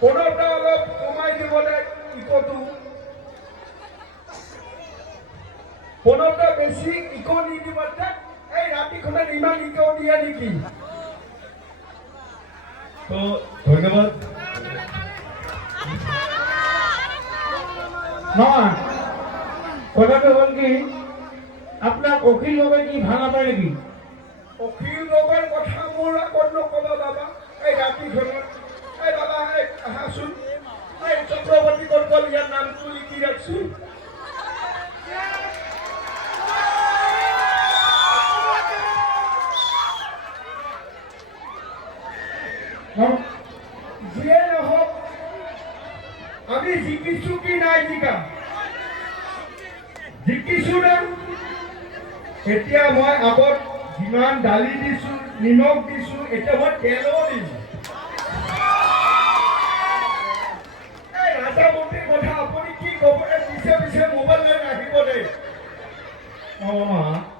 পনেরোটা অলপ কমাই দিবলে ইকোটো পনেরোটা বেশি ইকো নি দিবতে এই রাতিখনত ইমান ইকো দিয়ে নেকি তো ধন্যবাদ নহয় কথাটো হ'ল কি আপোনাক অখিল গগৈ কি ভাল নাপায় নেকি অখিল গগৈৰ কথা মোৰ আগত নকবা বাবা এই ৰাতিখনত এই বাবা এই আহাচোন এই চক্ৰৱৰ্তী কটকল ইয়াৰ নামটো লিখি ৰাখছোন যিয়ে নহওক আমি জিকিছো কি নাই জিকা জিকিছো না এতিয়া মই আগত যিমান দালি দিছো নিমখ দিছো এতিয়া মই তেলো দিম এই ৰাজা মন্ত্ৰীৰ কথা আপুনি কি ক'ব পিছে পিছে মোবাইল লৈ ৰাখিব দেই অঁ